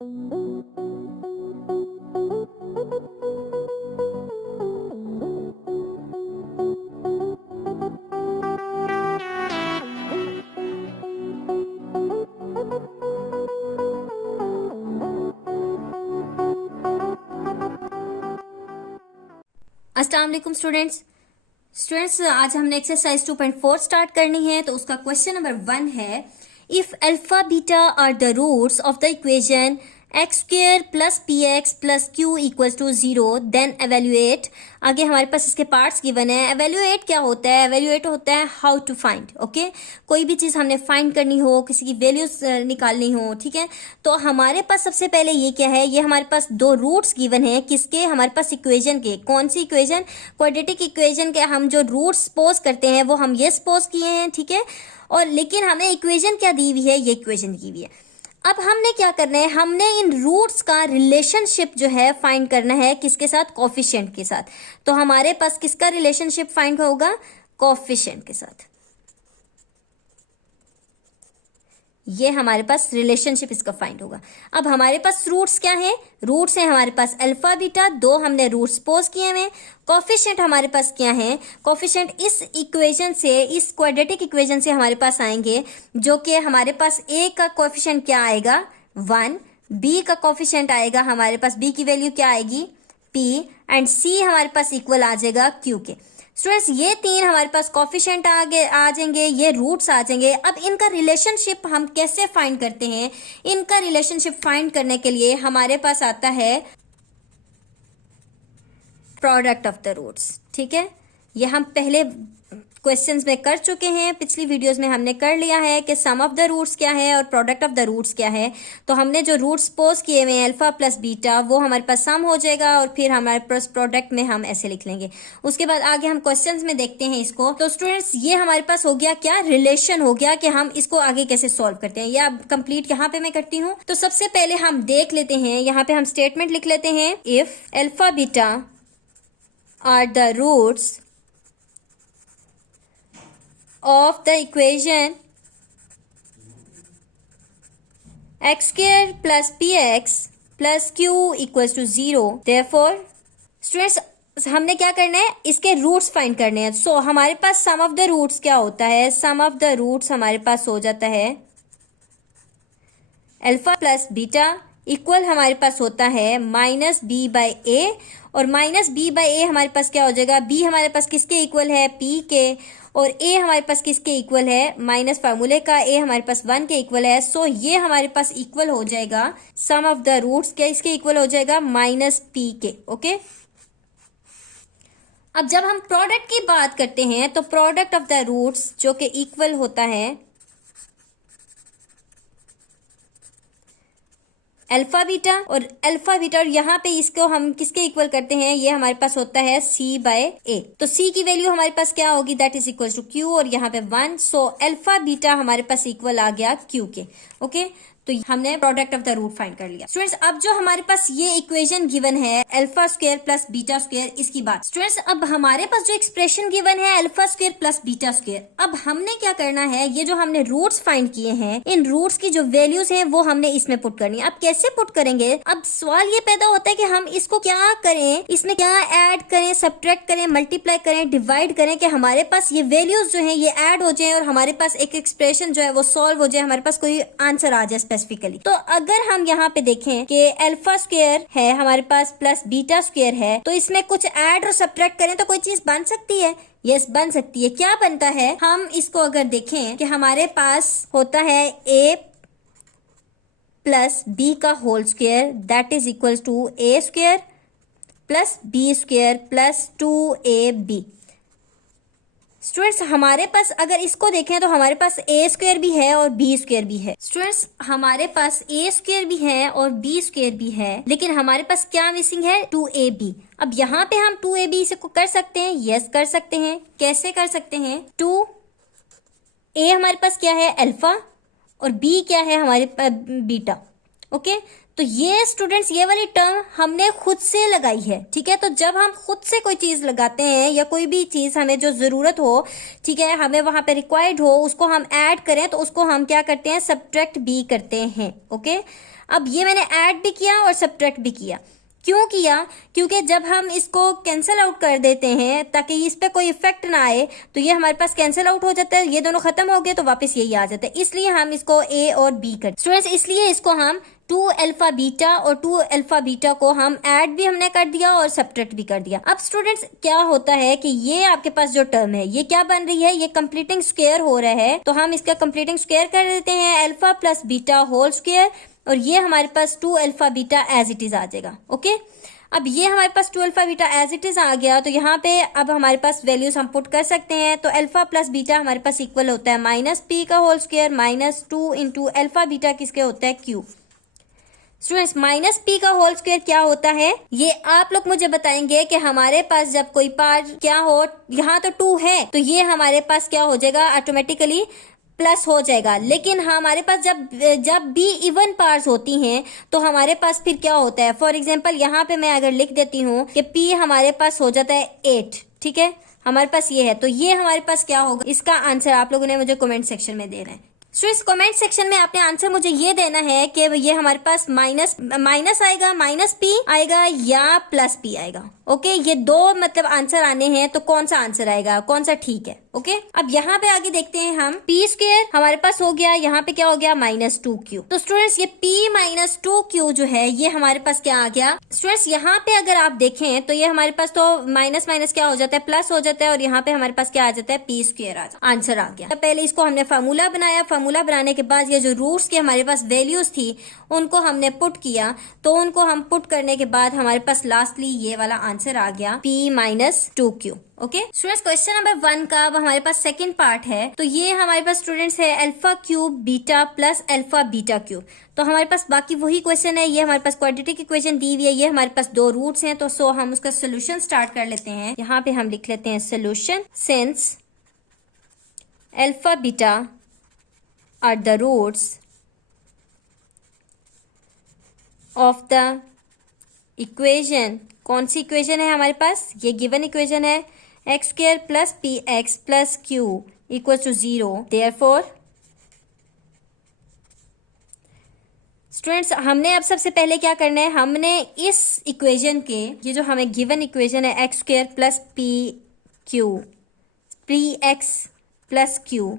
अस्सलाम वालेकुम स्टूडेंट्स आज हमने एक्सरसाइज 2.4 स्टार्ट करनी है। तो उसका क्वेश्चन नंबर 1 है, if alpha beta are the roots of the equation x square plus p x plus q equals to 0 then evaluate. आगे हमारे पास इसके पार्ट्स गिवन है। एवेल्युएट क्या होता है? एवेल्युएट होता है हाउ टू फाइंड। ओके, कोई भी चीज़ हमने फाइंड करनी हो, किसी की वैल्यूज निकालनी हो, ठीक है। तो हमारे पास सबसे पहले ये क्या है, ये हमारे पास दो रूट्स गिवन है। किसके? हमारे पास इक्वेशन के। कौन सी इक्वेशन? क्वाड्रेटिक इक्वेशन के हम जो रूट्स सपोज करते हैं वो हम ये सपोज किए हैं, ठीक है। और लेकिन हमें इक्वेशन क्या दी हुई है? ये इक्वेशन दी हुई है। अब हमने क्या करना है, हमने इन रूट्स का रिलेशनशिप जो है फाइंड करना है। किसके साथ? कोफिशिएंट के साथ। तो हमारे पास किसका रिलेशनशिप फाइंड होगा? कोफिशिएंट के साथ। ये हमारे पास रिलेशनशिप इसका फाइंड होगा। अब हमारे पास रूट्स क्या है? रूट्स हैं हमारे पास अल्फा बीटा, दो हमने रूट्स सपोज किए हुए। कोफिशिएंट हमारे पास क्या है? कोफिशिएंट इस इक्वेशन से, इस क्वाड्रेटिक इक्वेशन से हमारे पास आएंगे, जो कि हमारे पास ए का कोफिशिएंट क्या आएगा? 1। बी का कोफिशिएंट आएगा हमारे पास, बी की वैल्यू क्या आएगी? पी। एंड सी हमारे पास इक्वल आ जाएगा क्यू के। स्टूडेंट्स, ये तीन हमारे पास कोफिशिएंट आ जाएंगे, ये रूट्स आ जाएंगे। अब इनका रिलेशनशिप हम कैसे फाइंड करते हैं? इनका रिलेशनशिप फाइंड करने के लिए हमारे पास आता है प्रोडक्ट ऑफ द रूट्स, ठीक है। ये हम पहले क्वेश्चंस में कर चुके हैं, पिछली वीडियोस में हमने कर लिया है कि सम ऑफ द रूट्स क्या है और प्रोडक्ट ऑफ द रूट्स क्या है। तो हमने जो रूट्स सपोज किए हुए हैं अल्फा प्लस बीटा, वो हमारे पास सम हो जाएगा और फिर हमारे पास प्रोडक्ट में हम ऐसे लिख लेंगे। उसके बाद आगे हम क्वेश्चंस में देखते हैं इसको। तो स्टूडेंट्स, ये हमारे पास हो गया क्या? रिलेशन हो गया कि हम इसको आगे कैसे सॉल्व करते हैं। या कंप्लीट यहाँ पे मैं करती हूँ। तो सबसे पहले हम देख लेते हैं, यहाँ पे हम स्टेटमेंट लिख लेते हैं, if alpha beta are the roots of the equation x square plus px plus q equals to 0, therefore students हमने क्या करना है? इसके रूट्स फाइंड करने हैं। सो हमारे पास सम ऑफ द रूट्स क्या होता है? सम ऑफ द रूट्स हमारे पास हो जाता है अल्फा प्लस बीटा इक्वल हमारे पास होता है माइनस बी बाई ए। और माइनस बी बाई ए हमारे पास क्या हो जाएगा? बी हमारे पास किसके इक्वल है? पी के। और ए हमारे पास किसके इक्वल है? माइनस फार्मूले का ए हमारे पास 1 के इक्वल है। सो ये हमारे पास इक्वल हो जाएगा सम ऑफ द रूट्स क्या इसके इक्वल हो जाएगा? माइनस पी के। ओके, अब जब हम प्रोडक्ट की बात करते हैं तो प्रोडक्ट ऑफ द रूट्स जो कि इक्वल होता है अल्फा बीटा और यहाँ पे इसको हम किसके इक्वल करते हैं? ये हमारे पास होता है सी बाय ए। तो सी की वैल्यू हमारे पास क्या होगी? That is equal to q और यहाँ पे 1। सो अल्फा बीटा हमारे पास इक्वल आ गया क्यू के। ओके, तो हमने product of the root find कर लिया। स्टूडेंट्स, अब जो हमारे पास ये इक्वेशन गिवन है alpha square plus beta square, इसकी बात स्टूडेंट्स, अब हमारे पास जो एक्सप्रेशन गिवन है alpha square plus beta square, अब हमने क्या करना है? ये जो हमने रूट्स फाइंड किए हैं, इन रूट्स की जो वैल्यूज हैं वो हमने इसमें पुट करनी है। अब कैसे पुट करेंगे? अब सवाल ये पैदा होता है कि हम इसको क्या करें, इसमें क्या ऐड करें, सब्ट्रैक्ट करें, मल्टीप्लाई करें, डिवाइड करें कि हमारे पास ये वैल्यूज जो है ये ऐड हो जाए और हमारे पास एक एक्सप्रेशन जो है वो सॉल्व हो जाए, हमारे पास कोई आंसर आ जाए स्पेसिफिकली। तो अगर हम यहाँ पे देखें कि अल्फा स्क्वायर है हमारे पास प्लस बीटा स्क्वायर है, तो इसमें कुछ ऐड और सब्ट्रैक्ट करें तो कोई चीज बन सकती है। यस, बन सकती है। क्या बनता है? हम इसको अगर देखें कि हमारे पास होता है ए प्लस बी का whole square, that is equal to a square plus b square plus 2ab। Students, हमारे पास अगर इसको देखें तो हमारे पास ए स्क्वायर भी है और बी स्क्वायर भी है। स्टूडेंट्स, हमारे पास ए स्क्वायर भी है और बी स्क्वायर भी है, लेकिन हमारे पास क्या मिसिंग है? 2ab। अब यहाँ पे हम 2ab से को कर सकते हैं। यस, कर सकते हैं। कैसे कर सकते हैं? 2a हमारे पास क्या है? अल्फा और बी क्या है? हमारे बीटा। ओके, तो ये स्टूडेंट्स ये वाली टर्म हमने खुद से लगाई है, ठीक है। तो जब हम खुद से कोई चीज लगाते हैं या कोई भी चीज हमें जो जरूरत हो, ठीक है, हमें वहां पे रिक्वायर्ड हो, उसको हम ऐड करें तो उसको हम क्या करते हैं? सब्ट्रैक्ट बी करते हैं। ओके, अब ये मैंने ऐड भी किया और सब्ट्रैक्ट भी किया। क्यों किया? क्योंकि जब हम इसको कैंसिल आउट कर देते हैं ताकि इस पे कोई इफेक्ट ना आए, तो ये हमारे पास कैंसिल आउट हो जाता है, ये दोनों खत्म हो गए तो वापस यही आ जाता है, इसलिए हम इसको ए और बी कर स्टूडेंट्स, इसलिए इसको हम 2 अल्फा बीटा और 2 अल्फा बीटा को हम ऐड भी हमने कर दिया और सब्ट्रैक्ट भी कर दिया। अब स्टूडेंट्स क्या होता है कि ये आपके पास जो टर्म है ये क्या बन रही है, ये कंप्लीटिंग स्क्वायर हो रहा है, तो हम इसका कंप्लीटिंग स्क्वायर कर देते हैं, alpha plus beta whole square, और ये हमारे पास 2 alpha beta as it is आ जाएगा। ओके, अब ये हमारे पास 2 alpha beta as it is आ गया, तो यहाँ पे अब हमारे पास वैल्यूज हम पुट कर सकते हैं। तो अल्फा प्लस बीटा हमारे पास इक्वल होता है माइनस पी का whole square minus 2 into alpha beta किसके होता है, क्यू। स्टूडेंट्स माइनस पी का होल स्क्वायर क्या होता है, ये आप लोग मुझे बताएंगे कि हमारे पास जब कोई पार्ट क्या हो, यहाँ तो 2 है तो ये हमारे पास क्या हो जाएगा, ऑटोमेटिकली प्लस हो जाएगा। लेकिन हमारे पास जब भी इवन पार्ट्स होती हैं तो हमारे पास फिर क्या होता है, फॉर एग्जांपल यहाँ पे मैं अगर लिख देती हूँ कि p हमारे पास हो जाता है 8, ठीक है, हमारे पास ये है, तो ये हमारे पास क्या होगा, इसका आंसर आप लोगों ने मुझे कमेंट सेक्शन में देना है। सो इस कमेंट सेक्शन में आपने आंसर मुझे ये देना है कि ये हमारे पास माइनस आएगा, माइनस पी आएगा या प्लस पी आएगा। ओके, ये दो मतलब आंसर आने हैं, तो कौन सा आंसर आएगा, कौन सा ठीक है। ओके, अब यहाँ पे आगे देखते हैं हम, पी स्क्वायर हमारे पास हो गया, यहाँ पे क्या हो गया, माइनस 2q। तो स्टूडेंट्स ये p माइनस 2q जो है ये हमारे पास क्या आ गया। स्टूडेंट्स यहाँ पे अगर आप देखें तो ये हमारे पास तो माइनस माइनस क्या हो जाता है, प्लस हो जाता है, और यहाँ पे हमारे पास क्या आ जाता है, p स्क्वायर आंसर आ गया। पहले इसको हमने फार्मूला बनाया, फार्मूला बनाने के बाद ये जो रूट्स की हमारे पास वैल्यूज थी उनको हमने पुट किया, तो उनको हम पुट करने के बाद हमारे पास लास्टली ये वाला आंसर आ गया p minus 2q। Okay students, question number 1 का अब हमारे पास सेकंड पार्ट है, तो ये हमारे पास स्टूडेंट्स है alpha cube beta plus alpha beta cube. तो हमारे पास बाकी वही क्वेश्चन है, ये हमारे पास क्वाड्रेटिक इक्वेशन दी हुई है, ये हमारे पास 2 रूट्स हैं, तो सो हम उसका सोल्यूशन स्टार्ट कर लेते हैं। यहाँ पे हम लिख लेते हैं solution, since alpha beta are the roots of the equation. कौन सी इक्वेशन है हमारे पास, ये गिवन इक्वेशन है, x square plus p x plus q equal to 0। Therefore students हमने अब सबसे पहले क्या करना है, हमने इस इक्वेशन के, ये जो हमें गिवन इक्वेशन है x square plus p x plus q,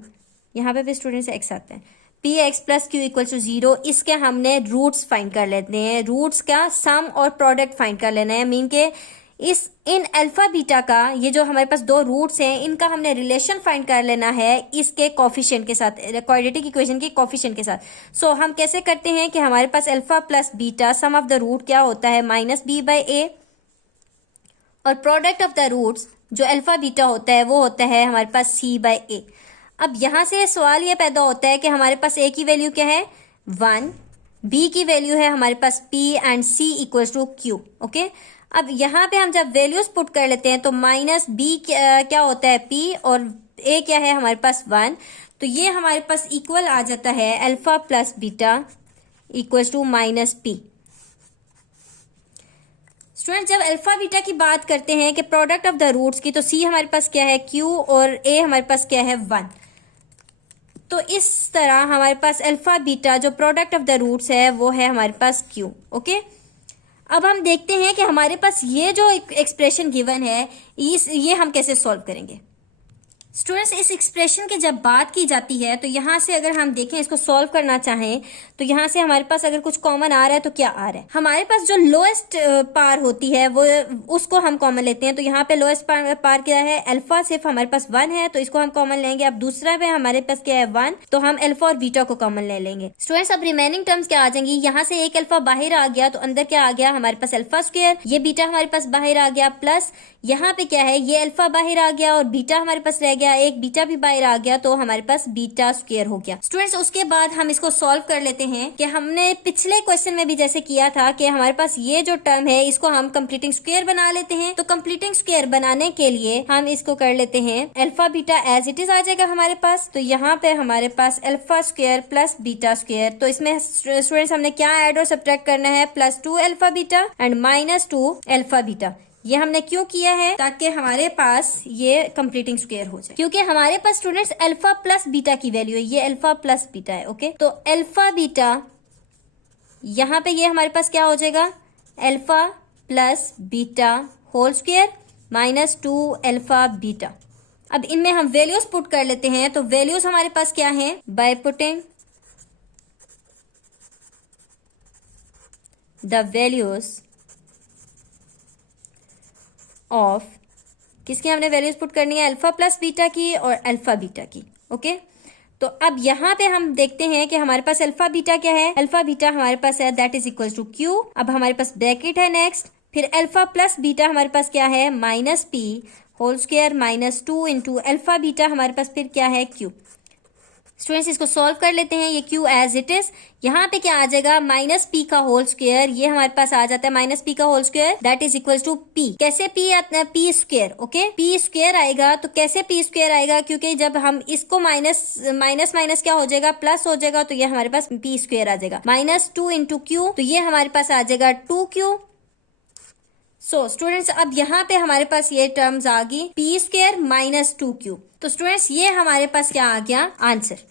यहाँ पे भी स्टूडेंट्स एक्स आते हैं, p x plus q equal to 0, इसके हमने रूट्स फाइंड कर लेते हैं। रूट्स का सम और प्रोडक्ट फाइंड कर लेना है, मीन के इन अल्फा बीटा का ये जो हमारे पास 2 रूट्स हैं इनका हमने रिलेशन फाइंड कर लेना है इसके कोफिशिएंट के साथ, क्वाड्रेटिक इक्वेशन के कोफिशिएंट के साथ। सो हम कैसे करते हैं कि हमारे पास alpha plus beta sum of the root क्या होता है, माइनस बी बाई ए, और प्रोडक्ट ऑफ द रूट्स जो अल्फा बीटा होता है वो होता है हमारे पास सी बाई ए। अब यहाँ से सवाल ये पैदा होता है कि हमारे पास ए की वैल्यू क्या है 1, बी की वैल्यू है हमारे पास p and c equals to q। Okay, अब यहाँ पे हम जब वैल्यूज पुट कर लेते हैं तो माइनस बी क्या होता है p और a क्या है हमारे पास 1, तो ये हमारे पास इक्वल आ जाता है alpha plus beta equals to minus p। Student जब अल्फा बीटा की बात करते हैं कि प्रोडक्ट ऑफ द रूट्स की, तो c हमारे पास क्या है q और a हमारे पास क्या है 1। तो इस तरह हमारे पास अल्फा बीटा जो प्रोडक्ट ऑफ द रूट्स है वो है हमारे पास q। ओके, अब हम देखते हैं कि हमारे पास ये जो एक्सप्रेशन गिवन है ये हम कैसे सॉल्व करेंगे। स्टूडेंट्स इस एक्सप्रेशन की जब बात की जाती है तो यहाँ से अगर हम देखें इसको सॉल्व करना चाहें तो यहाँ से हमारे पास अगर कुछ कॉमन आ रहा है तो क्या आ रहा है, हमारे पास जो लोएस्ट पार होती है वो उसको हम कॉमन लेते हैं। तो यहाँ पे लोएस्ट पार क्या है, अल्फा सिर्फ हमारे पास 1 है तो इसको हम कॉमन लेंगे। अब दूसरा पे हमारे पास क्या है 1, तो हम अल्फा और बीटा को कॉमन ले लेंगे। स्टूडेंट्स अब रिमेनिंग टर्म्स क्या आ जाएंगी, यहाँ से एक अल्फा बाहर आ गया तो अंदर क्या आ गया हमारे पास अल्फा स्क्वायर, ये बीटा हमारे पास बाहर आ गया, प्लस यहाँ पे क्या है ये अल्फा बाहर आ गया और बीटा हमारे पास रह गया, एक बीटा भी बाहर आ गया तो हमारे पास बीटा स्क्वायर हो गया। स्टूडेंट्स उसके बाद हम इसको सॉल्व कर लेते हैं कि हमने पिछले क्वेश्चन में भी जैसे किया था कि हमारे पास ये जो टर्म है इसको हम कंप्लीटिंग स्क्वायर बना लेते हैं। तो कंप्लीटिंग स्क्वायर बनाने के लिए हम इसको कर लेते हैं alpha beta as it is आ जाएगा हमारे पास। तो यहाँ पे हमारे पास alpha square plus beta square, तो इसमें स्टूडेंट्स हमने क्या ऐड और सब्ट्रैक्ट करना है, +2 alpha beta and -2 alpha beta. ये हमने क्यों किया है, ताकि हमारे पास ये कंप्लीटिंग स्क्वायर हो जाए, क्योंकि हमारे पास स्टूडेंट्स अल्फा प्लस बीटा की वैल्यू है, ये अल्फा प्लस बीटा है। ओके, तो अल्फा बीटा यहाँ पे ये हमारे पास क्या हो जाएगा, alpha plus beta whole square minus 2 alpha beta. अब इनमें हम वैल्यूज पुट कर लेते हैं, तो वैल्यूज हमारे पास क्या है, by putting the values of, किसकी हमने वैल्यूज पुट करनी है, अल्फा प्लस बीटा की और अल्फा बीटा की। ओके, तो अब यहाँ पे हम देखते हैं कि हमारे पास अल्फा बीटा क्या है, अल्फा बीटा हमारे पास है that is equal to q. अब हमारे पास ब्रैकेट है नेक्स्ट, फिर अल्फा प्लस बीटा हमारे पास क्या है, minus p whole square minus 2 into alpha beta हमारे पास फिर क्या है, क्यू। स्टूडेंट्स इसको सॉल्व कर लेते हैं, ये क्यू एज इट इज, यहाँ पे क्या आ जाएगा, माइनस पी का होल स्क्वायर, ये हमारे पास आ जाता है माइनस पी का whole square that is equal to p. कैसे पी आता है, p square. Okay, p square आएगा, तो कैसे पी स्क्वायर आएगा, क्योंकि जब हम इसको माइनस माइनस माइनस क्या हो जाएगा, प्लस हो जाएगा, तो ये हमारे पास पी स्क्वायर आ जाएगा माइनस 2 इंटू क्यू, तो ये हमारे पास आ जाएगा 2q। सो स्टूडेंट्स अब यहाँ पे हमारे पास ये टर्म्स आ गई पी स्क्वायर माइनस 2q। तो स्टूडेंट्स ये हमारे पास क्या आ गया, आंसर।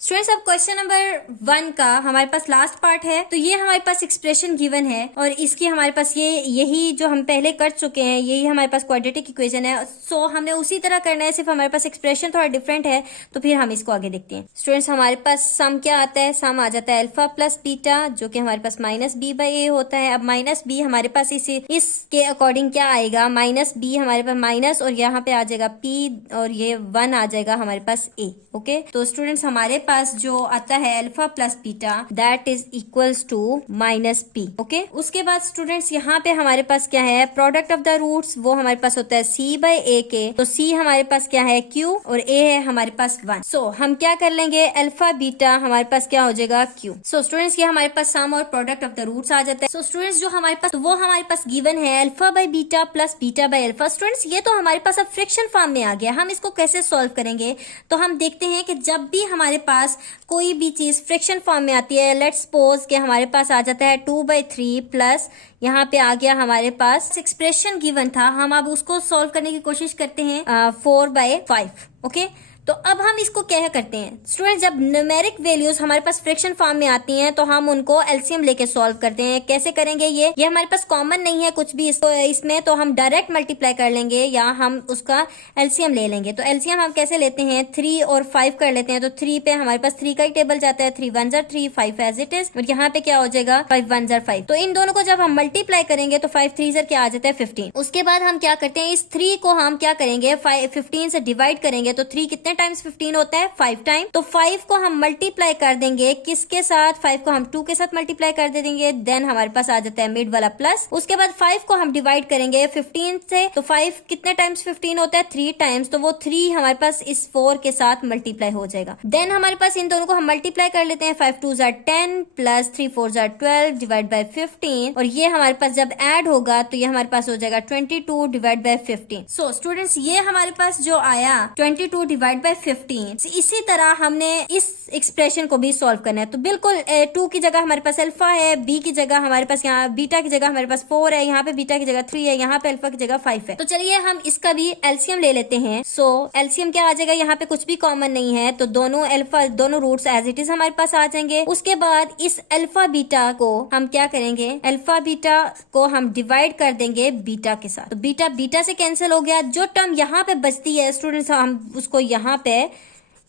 स्टूडेंट्स अब क्वेश्चन नंबर 1 का हमारे पास लास्ट पार्ट है, तो ये हमारे पास एक्सप्रेशन गिवन है और इसकी हमारे पास यही जो हम पहले कर चुके हैं, यही हमारे पास क्वाड्रेटिक इक्वेशन है। सो हमने उसी तरह करना है, सिर्फ हमारे पास एक्सप्रेशन थोड़ा डिफरेंट है, तो फिर हम इसको आगे देखते हैं। स्टूडेंट्स हमारे पास सम क्या आता है, सम आ जाता है अल्फा प्लस बीटा, जो कि हमारे पास माइनस बी बाई ए होता है। अब माइनस बी हमारे पास इसके अकॉर्डिंग क्या आएगा, माइनस बी हमारे पास माइनस और यहाँ पे आ जाएगा पी और ये 1 आ जाएगा हमारे पास ए। ओके, तो स्टूडेंट्स हमारे पास जो आता है alpha plus beta that is equals to minus p. Okay, उसके बाद स्टूडेंट्स यहाँ पे हमारे पास क्या है, प्रोडक्ट ऑफ द रूट्स, वो हमारे पास होता है सी बाई ए के, तो सी हमारे पास क्या है, क्यू, और ए है हमारे पास 1। सो हम क्या कर लेंगे, अल्फा बीटा हमारे पास क्या हो जाएगा, क्यू। सो स्टूडेंट्स ये हमारे पास सम और प्रोडक्ट ऑफ द रूट्स आ जाता है। सो स्टूडेंट्स जो हमारे पास वो हमारे पास गिवन है alpha by beta plus beta by alpha. Students ये तो हमारे पास अब फ्रिक्शन फॉर्म में आ गया, हम इसको कैसे सॉल्व करेंगे, तो हम देखते हैं कि जब भी हमारे पास कोई भी चीज फ्रिक्शन फॉर्म में आती है, लेट्स सपोज कि हमारे पास आ जाता है 2/3 प्लस यहाँ पे आ गया हमारे पास एक्सप्रेशन गिवन था, हम अब उसको सॉल्व करने की कोशिश करते हैं 4/5। ओके, तो अब हम इसको क्या करते हैं स्टूडेंट, जब न्यूमेरिक वैल्यूज हमारे पास फ्रैक्शन फॉर्म में आती हैं तो हम उनको एलसीएम लेके सॉल्व करते हैं। कैसे करेंगे, ये हमारे पास कॉमन नहीं है कुछ भी इसमें, तो हम डायरेक्ट मल्टीप्लाई कर लेंगे या हम उसका एलसीएम ले लेंगे। तो एलसीएम हम कैसे लेते हैं, 3 और 5 कर लेते हैं। तो 3 पे हमारे पास 3 का ही टेबल जाता है, 3 1 जार 3, 5 एज इट इज, और यहाँ पे क्या हो जाएगा 5 1 जार 5। तो इन दोनों को जब हम मल्टीप्लाई करेंगे तो 5 3 जार क्या आ जाता है 15। उसके बाद हम क्या करते हैं, इस 3 को हम क्या करेंगे 15 से डिवाइड करेंगे। तो 3 कितने टाइम्स 15 होता है, 5 टाइम। तो 5 को हम मल्टीप्लाई कर देंगे किसके साथ, 5 को हम 2 के साथ मल्टीप्लाई कर दे देंगे, देन हमारे पास आ जाता है मिड वाला प्लस। उसके बाद 5 को हम डिवाइड करेंगे 15 से, तो 5 कितने टाइम्स 15 होता है, 3 टाइम्स। तो वो 3 हमारे पास इस 4 के साथ मल्टीप्लाई हो जाएगा। देन हमारे पास इन दोनों को हम मल्टीप्लाई कर लेते हैं, 5 2 jar 10 plus 3 4 jar 12 divide by 15, और ये हमारे पास जब ऐड होगा तो ये हमारे पास हो जाएगा 22 डिवाइड बाय 15। सो स्टूडेंट्स ये हमारे पास जो आया 22 डिवाइड बाय 15, इसी तरह हमने इस एक्सप्रेशन को भी सॉल्व करना है। तो बिल्कुल 2 की जगह हमारे पास अल्फा है, बी की जगह हमारे पास यहाँ बीटा की जगह हमारे पास 4 है, यहाँ पे बीटा की जगह 3 है, यहाँ पे अल्फा की जगह 5 है। तो चलिए हम इसका भी एलसीएम ले लेते हैं। सो एलसीएम क्या आ जाएगा, यहाँ पे कुछ भी कॉमन नहीं है, तो दोनों रूट्स एज इट इज हमारे पास आ जाएंगे। उसके बाद इस अल्फा बीटा को हम क्या करेंगे, अल्फा बीटा को हम डिवाइड कर देंगे बीटा के साथ। तो बीटा बीटा से कैंसिल हो गया, जो टर्म यहाँ पे बचती है स्टूडेंट्स हम उसको यहाँ पे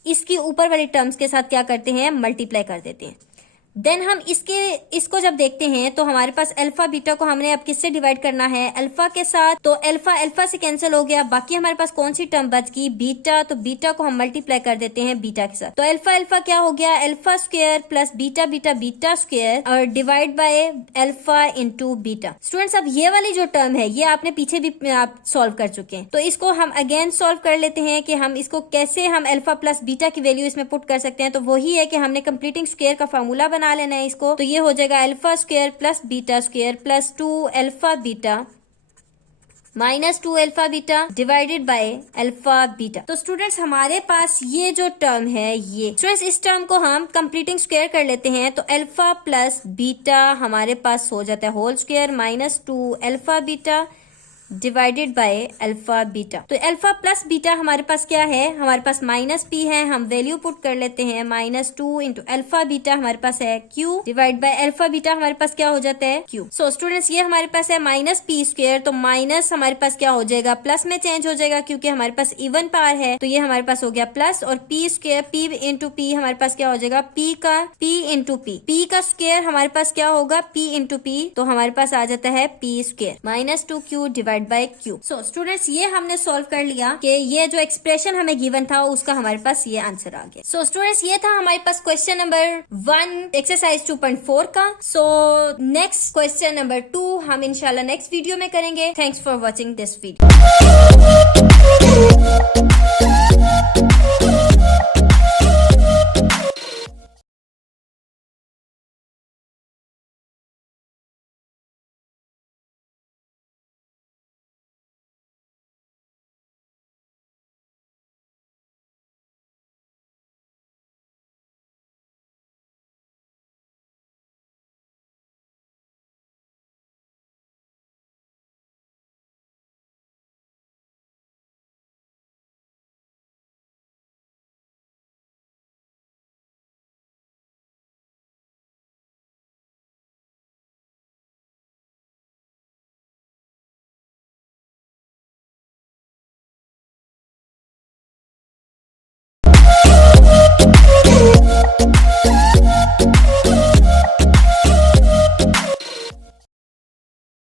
इसकी ऊपर वाली टर्म्स के साथ क्या करते हैं, मल्टीप्लाई कर देते हैं। देन हम इसको जब देखते हैं तो हमारे पास अल्फा बीटा को हमने अब किससे डिवाइड करना है, अल्फा के साथ। तो अल्फा से कैंसिल हो गया, बाकी हमारे पास कौन सी टर्म बच गई, बीटा। तो बीटा को हम मल्टीप्लाई कर देते हैं बीटा के साथ। तो अल्फा क्या हो गया, alpha square plus beta beta square और divide by alpha into beta. Students अब ये वाली जो टर्म है ये आपने पीछे भी आप सॉल्व कर चुके हैं, तो इसको हम अगेन सॉल्व कर लेते हैं कि हम इसको कैसे हम अल्फा प्लस बीटा की वैल्यू इसमें पुट कर सकते हैं। तो वही है कि हमने कंप्लीटिंग स्क्वायर का फॉर्मूला बना लेना है इसको। तो ये हो जाएगा alpha square plus beta square plus 2 alpha beta minus 2 alpha beta divided by alpha beta. तो स्टूडेंट्स हमारे पास ये जो टर्म है, ये स्टूडेंट्स इस टर्म को हम कंप्लीटिंग स्क्वायर कर लेते हैं। तो अल्फा प्लस बीटा हमारे पास हो जाता है whole square minus 2 alpha beta divided by alpha beta. तो अल्फा प्लस बीटा हमारे पास क्या है, हमारे पास माइनस पी है, हम वैल्यू पुट कर लेते हैं, -2 इंटू अल्फा बीटा हमारे पास है Q divide by alpha beta हमारे पास क्या हो जाता है क्यू। सो स्टूडेंट्स ये हमारे पास है माइनस पी स्क्वायर, तो माइनस हमारे पास क्या हो जाएगा, प्लस में चेंज हो जाएगा क्योंकि हमारे पास इवन पावर है, तो ये हमारे पास हो गया प्लस, और P square P into P हमारे पास क्या हो जाएगा, पी इंटू पी का स्क्वायर हमारे पास क्या होगा, पी इंटू पी, तो हमारे पास आ जाता है p square -2q divide by Q. So students ये हमने सॉल्व कर लिया कि ये जो एक्सप्रेशन हमें गिवन था उसका हमारे पास ये आंसर आ गया। सो स्टूडेंट्स ये था हमारे पास क्वेश्चन नंबर 1 एक्सरसाइज 2.4 का। सो नेक्स्ट क्वेश्चन नंबर 2 हम इंशाल्लाह नेक्स्ट वीडियो में करेंगे। Thanks for watching this video.